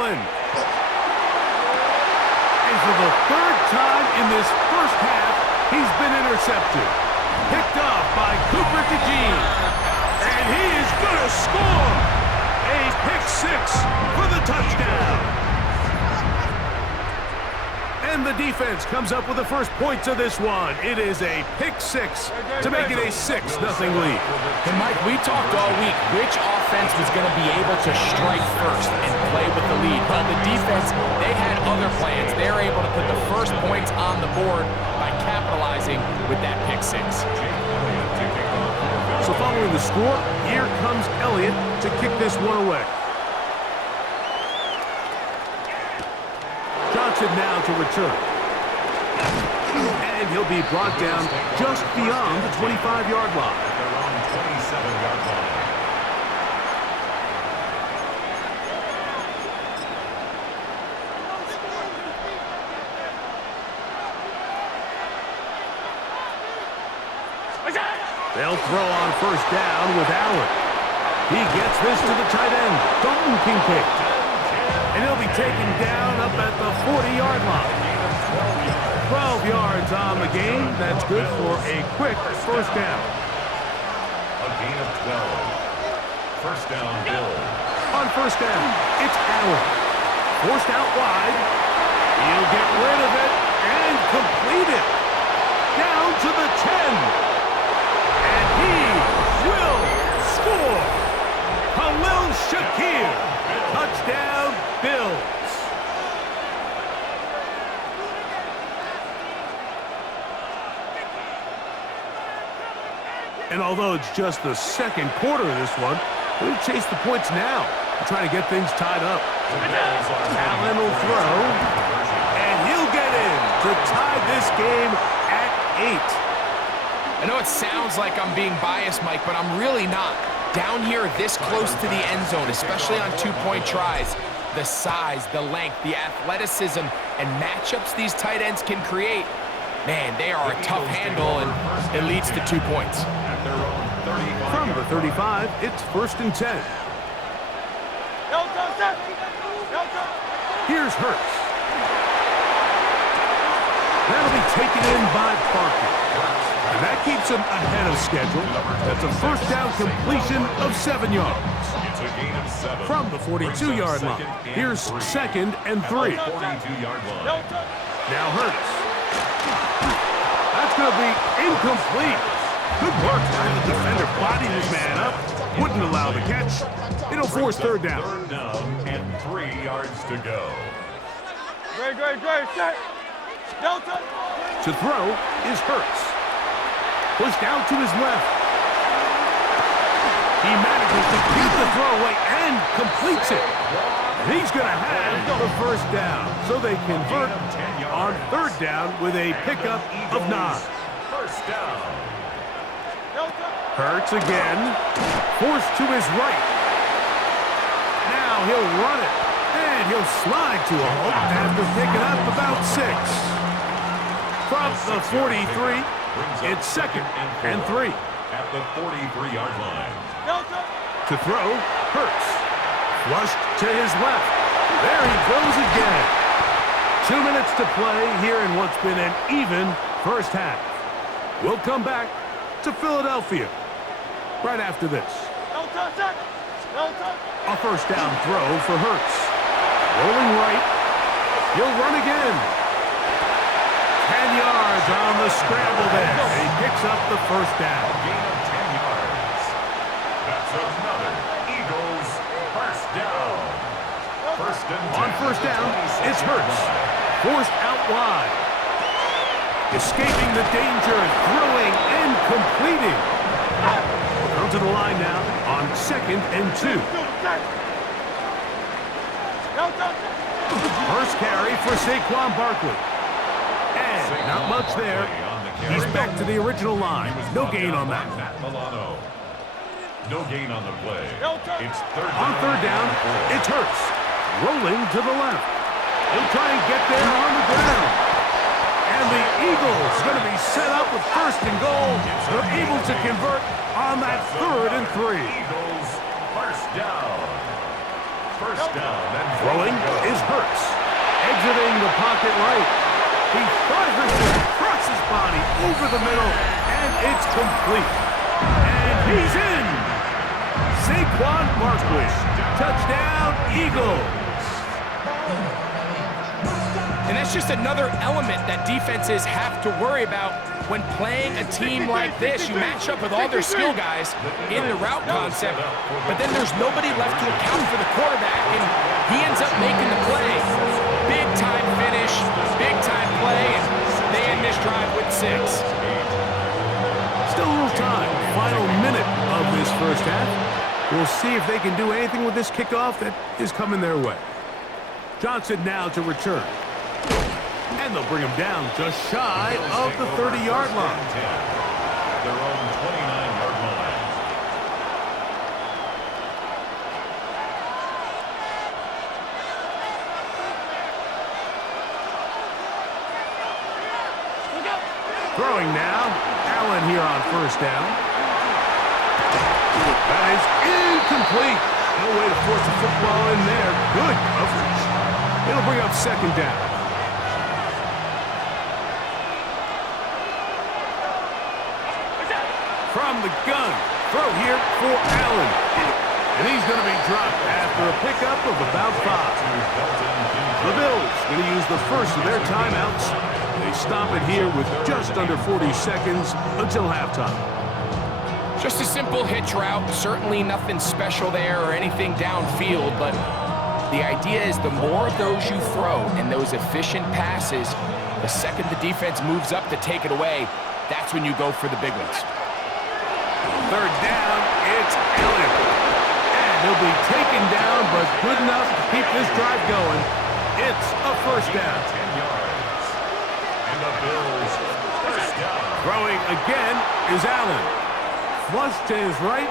Allen. And for the third time in this first half, he's been intercepted. Picked off by Cooper DeJean. And he is going to score. A pick six for the touchdown. And the defense comes up with the first points of this one. It is a pick six to make it a 6-0 lead. And Mike, we talked all week which offense was going to be able to strike first and play with the lead. Well, the defense, they had other plans. They were able to put the first points on the board by capitalizing with that pick six. So following the score, here comes Elliott to kick this one away. Johnson now to return. And he'll be brought down just beyond the 25-yard line. Their own 27-yard line. They'll throw on first down with Allen. He gets this to the tight end, Dalton Kincaid. And he'll be taken down up at the 40-yard line. 12 yards on the game. That's good for a quick first down. A gain of 12. First down, Bill. On first down, it's Allen. Forced out wide. He'll get rid of it and complete it. Down to the 10. And he will score. Khalil Shakir. Touchdown, Bills. And although it's just the second quarter of this one, we'll chase the points now and try to get things tied up. Allen will throw, and he'll get in to tie this game at 8. I know it sounds like I'm being biased, Mike, but I'm really not. Down here this close to the end zone, especially on two-point tries, the size, the length, the athleticism, and matchups these tight ends can create, man, they are a tough handle, and it leads to 2 points. From the 35, it's first and 10. Here's Hurts. That'll be taken in by Parker. And that keeps him ahead of schedule. That's a first down completion of 7 yards. From the 42-yard line, here's second and 3. Now Hurts. That's going to be incomplete. Good work by the defender bodied his man up. Wouldn't allow the catch. It'll force third down. Third down and 3 yards to go. Great, set. Delta. To throw is Hurts. Pushed out to his left. He manages to get the throw away and completes it. He's going to have the first down. So they convert on third down with a pickup of 9. First down. Hurts again. Forced to his right. Now he'll run it. And he'll slide to a halt after picking up about 6. From the 43, it's second and 3. At the 43-yard line. To throw, Hurts. Flushed to his left. There he goes again. 2 minutes to play here in what's been an even first half. We'll come back to Philadelphia right after this. A first down throw for Hurts. Rolling right. He'll run again. 10 yards on the scramble there. He picks up the first down. Gain of 10 yards. That's another Eagles first down. First and 10. On first down, it's Hurts. Forced out wide. Escaping the danger, throwing and completing. Down to the line now on second and 2. First carry for Saquon Barkley. And not much there. He's back to the original line. No gain on that. No gain on the play. It's on third down, it's Hurts. Rolling to the left. He'll try and get there on the ground. And the Eagles going to be set up with first and goal. They're able to convert on that third and 3. Eagles first down. First down and Throwing is Hurts. Exiting the pocket right. He fires it across his body over the middle, and it's complete. And he's in. Saquon Barkley. Touchdown, Eagles. And that's just another element that defenses have to worry about when playing a team like this. You match up with all their skill guys in the route concept, but then there's nobody left to account for the quarterback, and he ends up making the play. Big time finish, big time play, and they end this drive with 6. Still a little time. Final minute of this first half. We'll see if they can do anything with this kickoff that is coming their way. Johnson now to return. And they'll bring him down just shy of the 30-yard line. Their own 29-yard line. Throwing now. Allen here on first down. That is incomplete. No way to force the football in there. Good coverage. It'll bring up second down. From the gun, throw here for Allen. And he's going to be dropped after a pickup of about 5. The Bills going to use the first of their timeouts. They stop it here with just under 40 seconds until halftime. Just a simple hitch route, certainly nothing special there or anything downfield, but the idea is the more of those you throw and those efficient passes, the second the defense moves up to take it away, that's when you go for the big ones. Third down, it's Allen. And he'll be taken down, but good enough to keep this drive going. It's a first down. 10 yards. And the Bills first down. Throwing again is Allen. Flush to his right.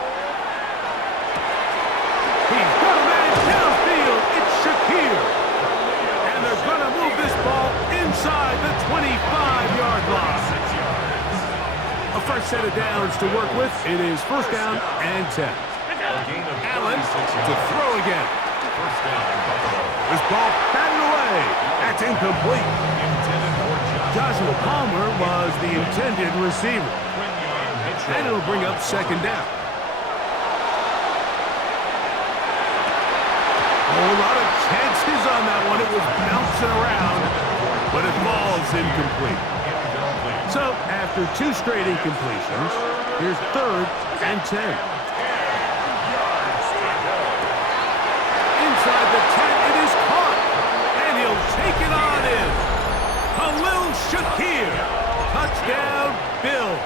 He's got a man downfield. It's Shakir. And they're going to move this ball inside the 25-yard line. A fresh set of downs to work with. It is first down and 10. Allen to throw again. First down, Buffalo. This ball batted away. That's incomplete. Joshua Palmer was the intended receiver. And it'll bring up second down. A whole lot of chances on that one. It was bouncing around, but it falls incomplete. So, after 2 straight incompletions, here's third and 10. Inside the 10, it is caught. And he'll take it on in. Khalil Shakir. Touchdown, Bills.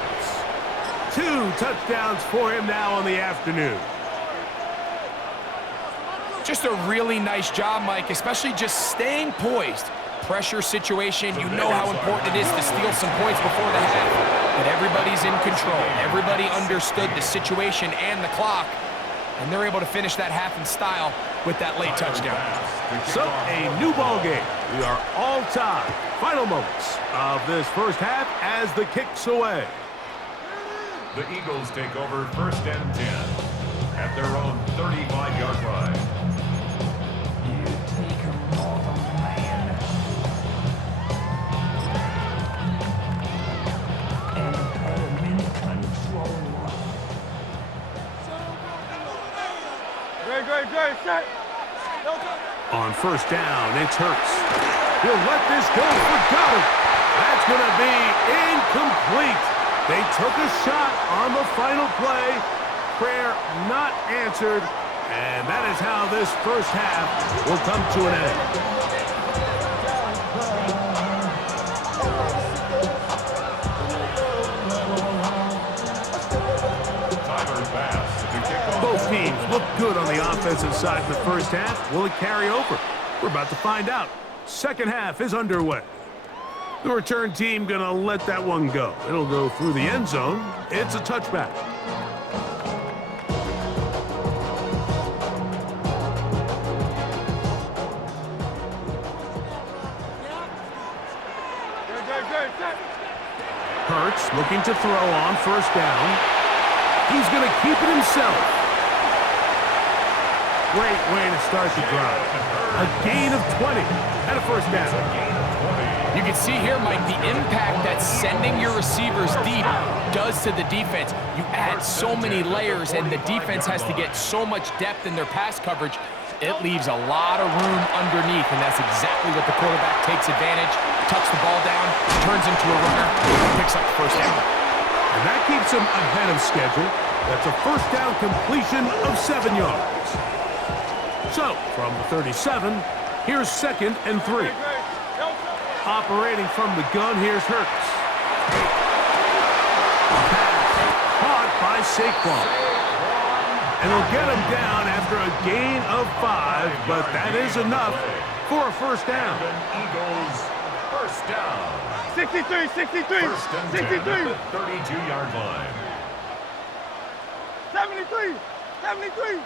2 touchdowns for him now on the afternoon. Just a really nice job, Mike, especially just staying poised. Pressure situation, you know how important it is to steal some points before the half. But everybody's in control. Everybody understood the situation and the clock. And they're able to finish that half in style with that late touchdown. So, a new ball game. We are all tied. Final moments of this first half as the kick's away. The Eagles take over first and 10 at their own 35-yard line. Great, set. On first down, it's Hurts. He'll let this go for Goddard. That's going to be incomplete. They took a shot on the final play. Prayer not answered. And that is how this first half will come to an end. Both teams look good on the offensive side in the first half. Will it carry over? We're about to find out. Second half is underway. The return team going to let that one go. It'll go through the end zone. It's a touchback. Hurts looking to throw on first down. He's going to keep it himself. Great way to start the drive. A gain of 20 and a first down. You can see here, Mike, the impact that sending your receivers deep does to the defense. You add so many layers, and the defense has to get so much depth in their pass coverage. It leaves a lot of room underneath, and that's exactly what the quarterback takes advantage. Tucks the ball down, turns into a runner, picks up the first down. And that keeps him ahead of schedule. That's a first down completion of 7 yards. So, from the 37, here's 2nd and 3. Operating from the gun, here's Hurts. Pass caught by Saquon. And he'll get him down after a gain of 5, but that is enough for a first down. Eagles, first down. 63, 63, First and 10 63. at the 32-yard line. 73, 73.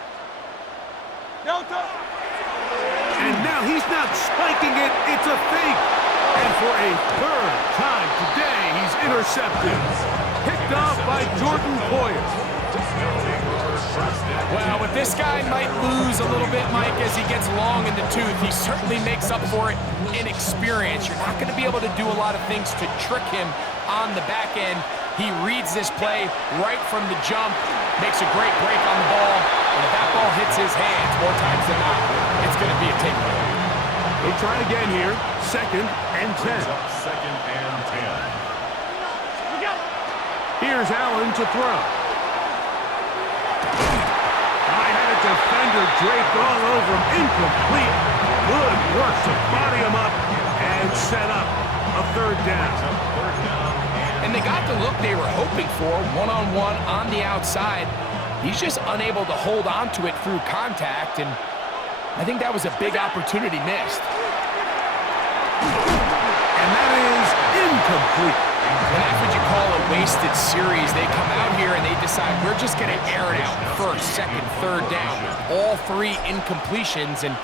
Delta. And now he's not spiking it, it's a fake. And for a 3rd time today, he's intercepted. Picked off by Jordan Poyer. Well, with this guy might lose a little bit, Mike, as he gets long in the tooth. He certainly makes up for it in experience. You're not going to be able to do a lot of things to trick him on the back end. He reads this play right from the jump, makes a great break on the ball, and if that ball hits his hands more times than not, it's going to be a takeaway. They try again here, 2nd and 10. Second and 10. Here's Allen to throw. I had a defender draped all over him, incomplete. Good work to body him up and set up a 3rd down. And they got the look they were hoping for, one-on-one on the outside. He's just unable to hold on to it through contact, and I think that was a big opportunity missed. And that is incomplete. And that's what you call a wasted series. They come out here and they decide, we're just going to air it out 1st, 2nd, 3rd down. All 3 incompletions, and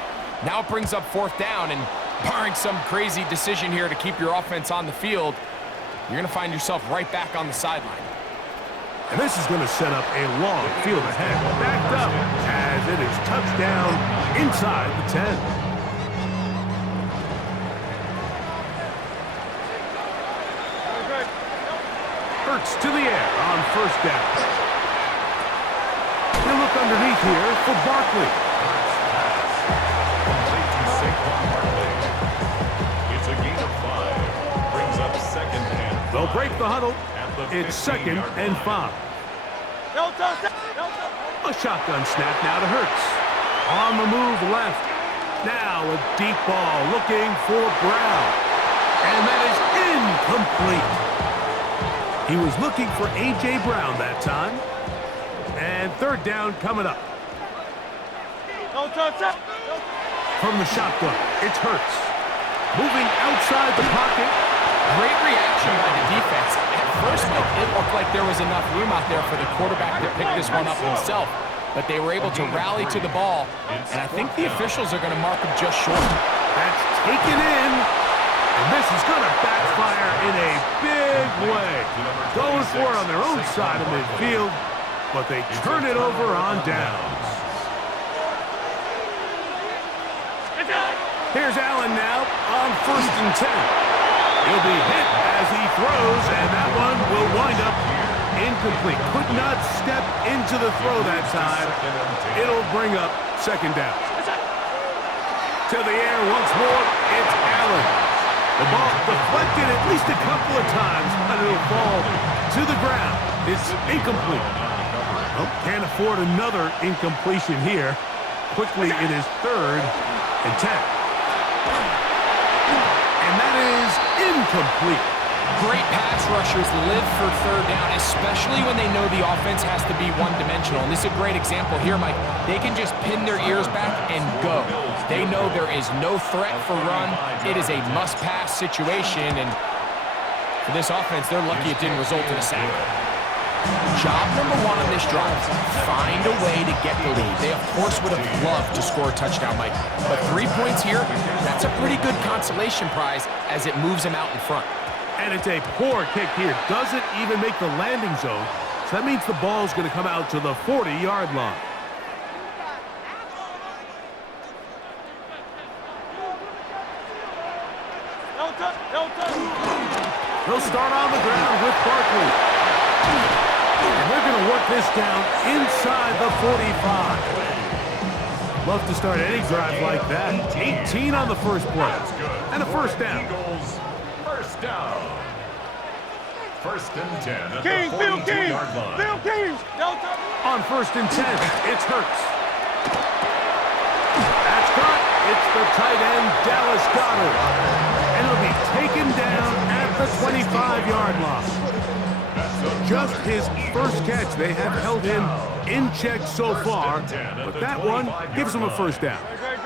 now it brings up 4th down. And barring some crazy decision here to keep your offense on the field, you're going to find yourself right back on the sideline. And this is going to set up a long field ahead. Backed up as it is touchdown inside the 10. Hurts to the air on 1st down. He'll look underneath here for Barkley. Complete to Saquon Barkley. It's a gain of 5. Brings up 2nd and 5. They'll break the huddle. It's 2nd and 5. A shotgun snap now to Hurts. On the move left. Now a deep ball looking for Brown. And that is incomplete. He was looking for A.J. Brown that time. And 3rd down coming up. From the shotgun, it's Hurts. Moving outside the pocket. Great reaction by the defense. At first, it looked like there was enough room out there for the quarterback to pick this one up himself. But they were able to rally to the ball. And I think the officials are going to mark him just short. That's taken in. And this is going to backfire in a big way. Going for it on their own side of midfield, but they turn it over on downs. Here's Allen now on 1st and 10. He'll be hit as he throws, and that one will wind up incomplete. Could not step into the throw that time. It'll bring up 2nd down. To the air once more, it's Allen. The ball deflected at least a couple of times, but it'll fall to the ground. It's incomplete. Oh, can't afford another incompletion here. Quickly, it is 3rd and 10. And that is incomplete. Great pass rushers live for 3rd down, especially when they know the offense has to be one-dimensional. And this is a great example here, Mike. They can just pin their ears back and go. They know there is no threat for run. It is a must-pass situation, and for this offense, they're lucky it didn't result in a sack. Job number 1 on this drive, find a way to get the lead. They, of course, would have loved to score a touchdown, Mike. But 3 points here, that's a pretty good consolation prize as it moves them out in front. And it's a poor kick here. Doesn't even make the landing zone. So that means the ball's going to come out to the 40-yard line. Don't touch. Don't touch. They'll start on the ground with Barkley. And they're going to work this down inside the 45. Love to start any drive like that. 18 on the first play. And a first down. Eagles, first down. First and 10 at King, the Bill King. 42-yard line. Bill King. Don't touch. On first and 10, it's Hurts. That's caught. It's the tight end, Dallas Goedert. And he'll be taken down at the 25-yard line. Just his first catch. They have held him in check so far, but that one gives him a first down. Great.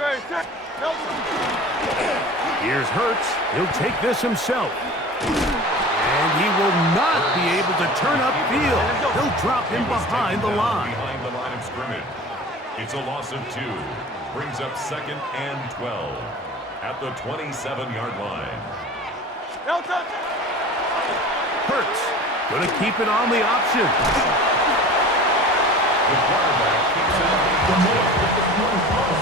Don't touch. Here's Hurts. He'll take this himself. And he will not be able to turn upfield. He'll drop him behind the line. Behind the line of scrimmage. It's a loss of 2. Brings up second and 12 at the 27-yard line. Don't touch. Hurts going to keep it on the option. The quarterback keeps it on the middle.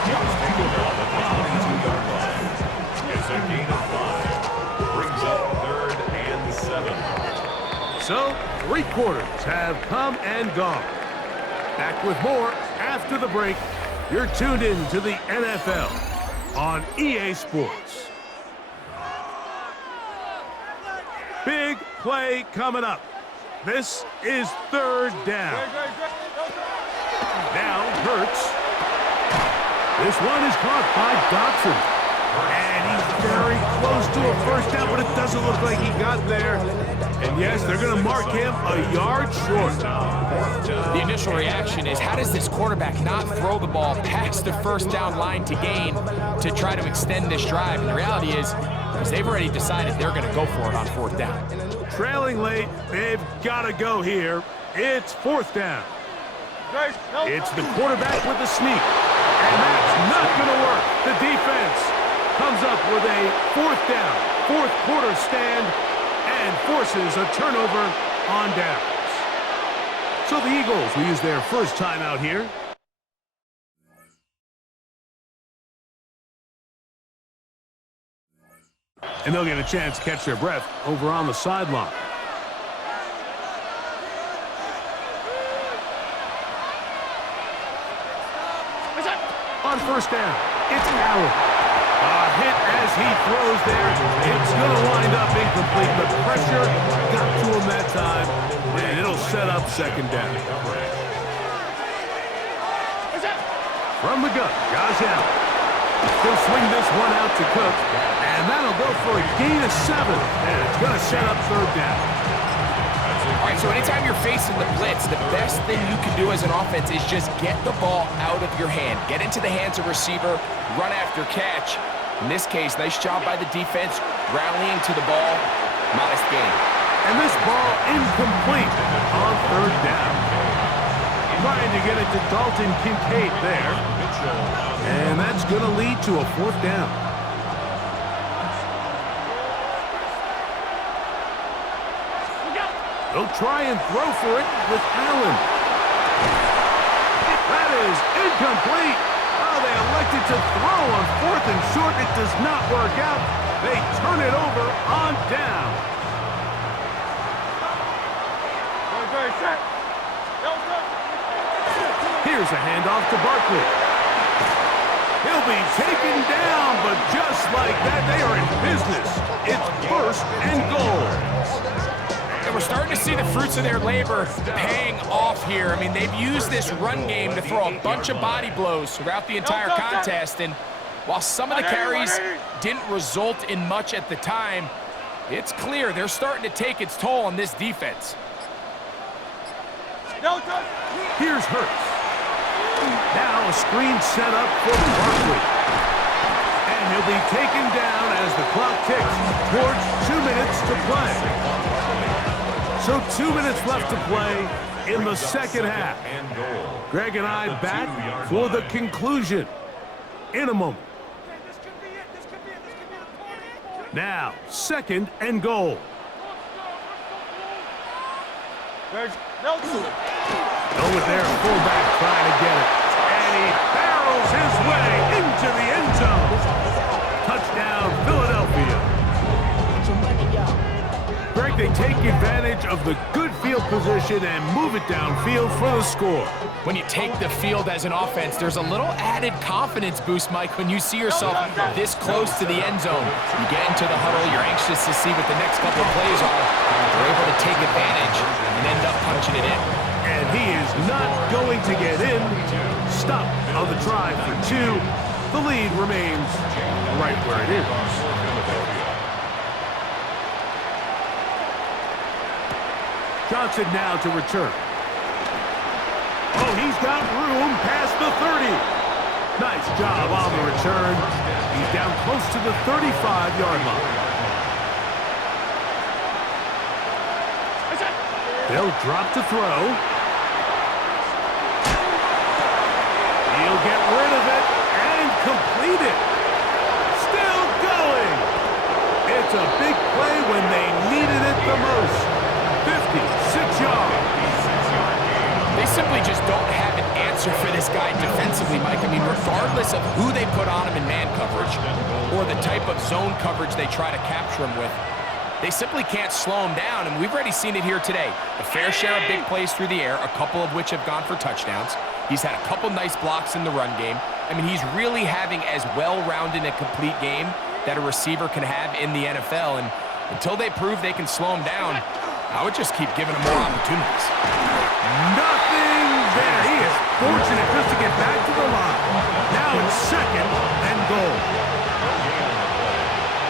He was taken down at the 22-yard line. It's a gain of 5. Brings up third and 7. So, 3 quarters have come and gone. Back with more after the break. You're tuned in to the NFL on EA Sports. Big play coming up. This is third down. Now Hurts. This one is caught by Dotson. And he's very close to a first down, but it doesn't look like he got there. And yes, they're going to mark him a yard short. The initial reaction is, how does this quarterback not throw the ball past the first down line to gain to try to extend this drive? And the reality is, because they've already decided they're going to go for it on fourth down. Trailing late, they've got to go here. It's fourth down. It's the quarterback with the sneak. And that's not going to work. The defense comes up with a fourth down, fourth quarter stand, and forces a turnover on downs. So the Eagles will use their first timeout here. And they'll get a chance to catch their breath over on the sideline. On first down, it's Allen. A hit as he throws there. It's going to wind up incomplete. The pressure got to him that time, and it'll set up second down. From the gun, Josh Allen. He'll swing this one out to Cook, and that'll go for a gain of 7, and it's going to set up third down. All right, so anytime you're facing the blitz, the best thing you can do as an offense is just get the ball out of your hand. Get into the hands of receiver, run after catch. In this case, nice job by the defense, rallying to the ball. Modest gain. And this ball incomplete on third down. Trying to get it to Dalton Kincaid there. And that's going to lead to a fourth down. They'll try and throw for it with Allen. That is incomplete. Oh, they elected to throw on fourth and short. It does not work out. They turn it over on down. Here's a handoff to Barkley. He'll be taken down, but just like that, they are in business. It's first and goal. And we're starting to see the fruits of their labor paying off here. I mean, they've used this run game to throw a bunch of body blows throughout the entire contest. And while some of the carries didn't result in much at the time, it's clear they're starting to take its toll on this defense. Here's Hurts. Now a screen set up for Barkley. And he'll be taken down as the clock ticks towards 2 minutes to play. So 2 minutes left to play in the second half. Greg and I back for the conclusion in a moment. Now, second and goal. Over there, fullback trying to get it. And he barrels his way into the end zone. Touchdown, Philadelphia. of the good field position and move it downfield for the score. When you take the field as an offense, there's a little added confidence boost, Mike, when you see yourself this close to the end zone. You get into the huddle, you're anxious to see what the next couple of plays are. You're able to take advantage and end up punching it in. And he is not going to get in. Stop on the try for 2. The lead remains right where it is. Johnson now to return. Oh, he's got room past the 30. Nice job on the return. He's down close to the 35-yard line. They'll drop to throw. He'll get rid of it and complete it. Still going. It's a big play when they needed it the most. 56 yards. They simply just don't have an answer for this guy defensively, Mike. I mean, regardless of who they put on him in man coverage or the type of zone coverage they try to capture him with, they simply can't slow him down, and we've already seen it here today. A fair share of big plays through the air, a couple of which have gone for touchdowns. He's had a couple nice blocks in the run game. I mean, he's really having as well-rounded a complete game that a receiver can have in the NFL, and until they prove they can slow him down, I would just keep giving him more opportunities. Nothing there. He is fortunate just to get back to the line. Now it's 2nd and goal.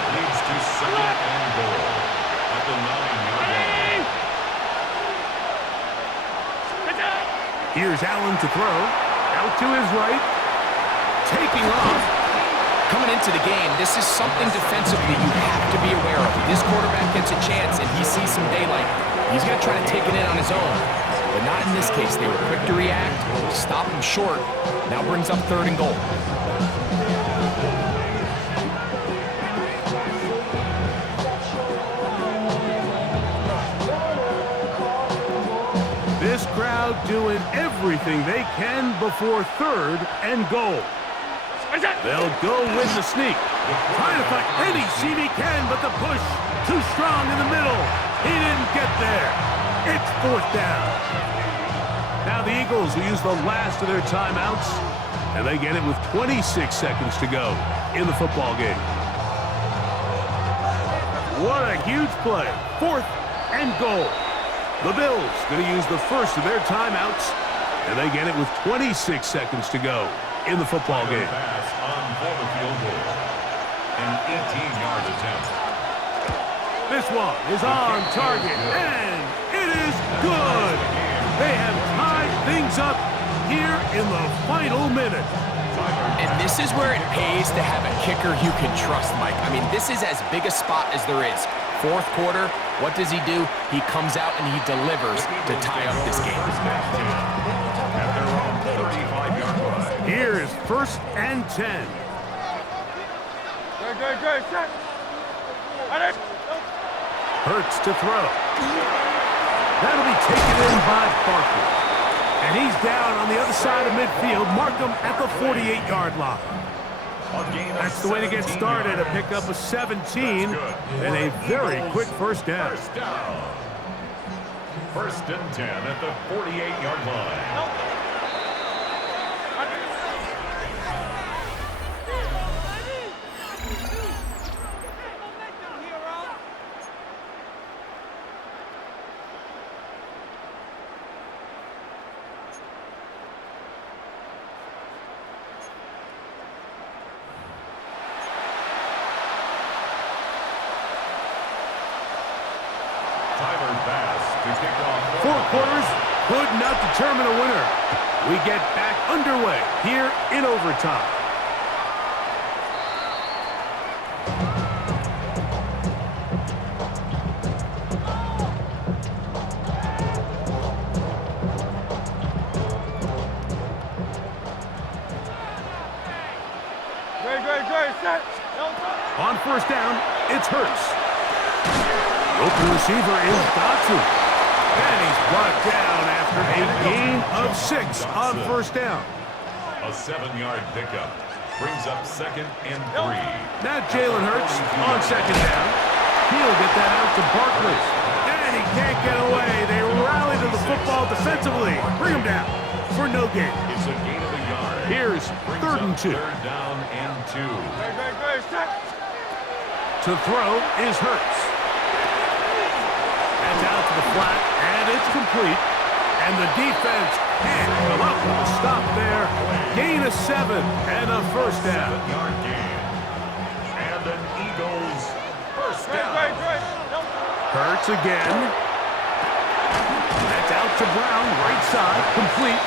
Leads to 2nd and goal at the 9-yard line. Here's Allen to throw. Out to his right. Taking off. Coming into the game, this is something defensively you have to be aware of. This quarterback gets a chance and he sees some daylight. He's going to try to take it in on his own. But not in this case. They were quick to react, stop him short. Now brings up 3rd and goal. This crowd doing everything they can before 3rd and goal. They'll go with the sneak. Trying to find any seam he can, but the push too strong in the middle. He didn't get there. It's 4th down. Now the Eagles will use the last of their timeouts, and they get it with 26 seconds to go in the football game. What a huge play. 4th and goal. The Bills going to use the first of their timeouts, and they get it with 26 seconds to go in the football game. Pass on for the field goal. An 18-yard attempt. This one is on target, and it is good. They have tied things up here in the final minute. And this is where it pays to have a kicker you can trust, Mike. I mean, this is as big a spot as there is. 4th quarter, what does he do? He comes out and he delivers to tie up this game. At their own 35-yard line. Here's 1st and 10. Good. Set. Hurts to throw. That'll be taken in by Barkley. And he's down on the other side of midfield. Mark him at the 48-yard line. That's the way to get started, to pick up a 17 and a very quick 1st down. 1st and 10 at the 48-yard line. Four quarters could not determine a winner. We get back underway here in overtime. Good. Set. On 1st down, it's Hurts. The open receiver is Dotson. And he's brought down after a gain of 6 on 1st down. A 7-yard pickup brings up 2nd and 3. Now Jalen Hurts on 2nd down. He'll get that out to Barkley. And he can't get away. They rally to the football defensively. Bring him down for no gain. It's a gain of a yard. Here's third and 2. Third down and 2. To throw is Hurts. That's out to the flat, and it's complete. And the defense can't come up with a stop there. Gain of 7 and a first down. 7-yard gain. And an Eagles first down. Hurts again. That's out to Brown, right side, complete.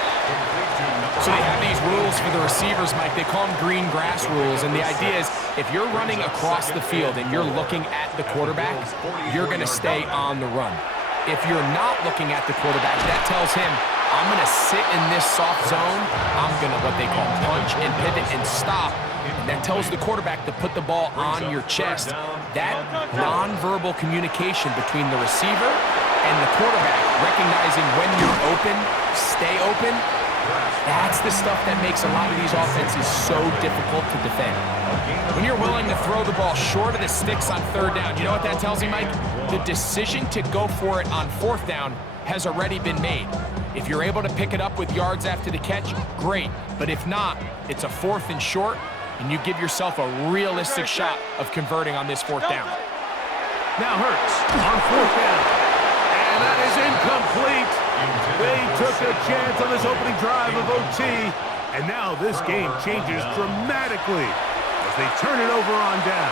So they have these rules for the receivers, Mike. They call them green grass rules, and the idea is if you're running across the field and you're looking at the quarterback, you're going to stay on the run. If you're not looking at the quarterback, that tells him, I'm going to sit in this soft zone. I'm going to what they call punch and pivot and stop. And that tells the quarterback to put the ball on your chest. That nonverbal communication between the receiver and the quarterback, recognizing when you're open, stay open, that's the stuff that makes a lot of these offenses so difficult to defend. When you're willing to throw the ball short of the sticks on third down, you know what that tells me, Mike? The decision to go for it on fourth down has already been made. If you're able to pick it up with yards after the catch, great. But if not, it's a fourth and short, and you give yourself a realistic shot of converting on this fourth down. Now Hurts on fourth down. And that is incomplete. They took a chance on this opening drive of OT. And now this game changes dramatically as they turn it over on down.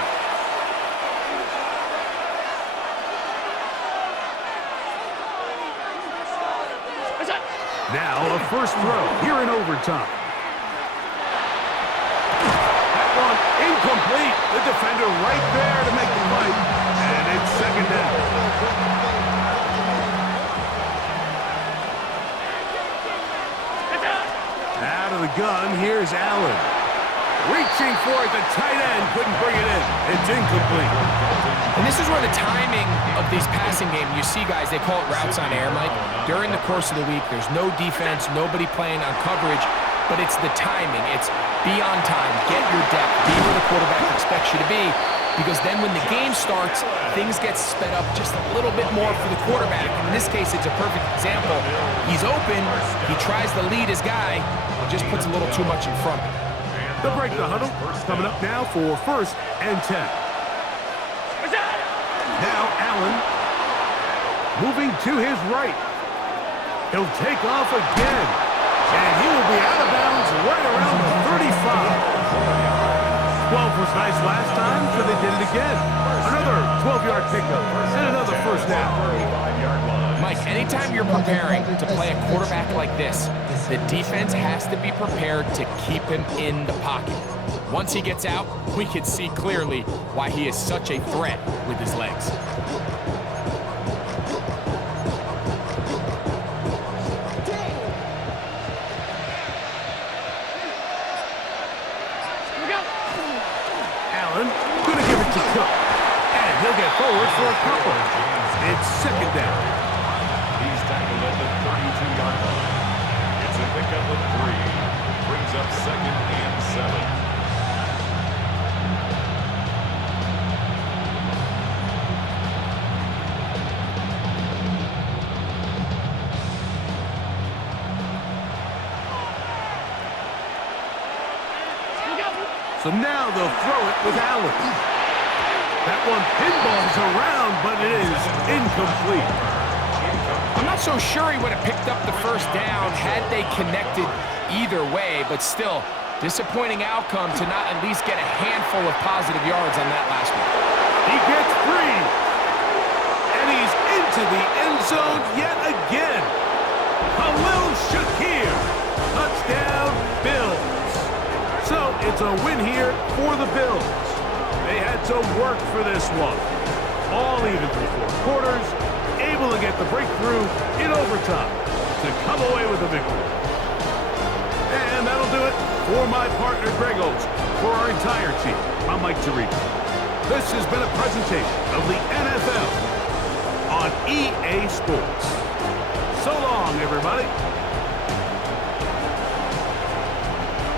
Now a first throw here in overtime. That one incomplete. The defender right there to make the fight. And it's second down. Out of the gun, here's Allen. Reaching for it, the tight end couldn't bring it in. It's incomplete. And this is where the timing of these passing games, you see guys, they call it routes on air, Mike. During the course of the week, there's no defense, nobody playing on coverage, but it's the timing. It's be on time, get your depth, be where the quarterback expects you to be, because then when the game starts, things get sped up just a little bit more for the quarterback. In this case, it's a perfect example. He's open, he tries to lead his guy, and just puts a little too much in front. They'll break the huddle. Coming up now for first and 10. Now Allen moving to his right. He'll take off again. And he will be out of bounds right around the 35. 12 was nice last time, so they did it again. Another 12-yard pickup and another first down. Mike, anytime you're preparing to play a quarterback like this, the defense has to be prepared to keep him in the pocket. Once he gets out, we can see clearly why he is such a threat with his legs. Allen going to give it to Cook. And he'll get forward for a couple. It's second down. He's tackled at the 32-yard line. It's a pickup of 3. Brings up second and 7. So now they'll throw it with Allen. That one pinballs around, but it is incomplete. I'm not so sure he would have picked up the first down had they connected either way, but still, disappointing outcome to not at least get a handful of positive yards on that last one. He gets free. And he's into the end zone yet again. Khalil Shakir. Touchdown, Bills. So it's a win here for the Bills. They had to work for this one. All even through 4 quarters, able to get the breakthrough in overtime to come away with a victory. And that'll do it for my partner, Greg Olson. For our entire team, I'm Mike Tirico. This has been a presentation of the NFL on EA Sports. So long, everybody.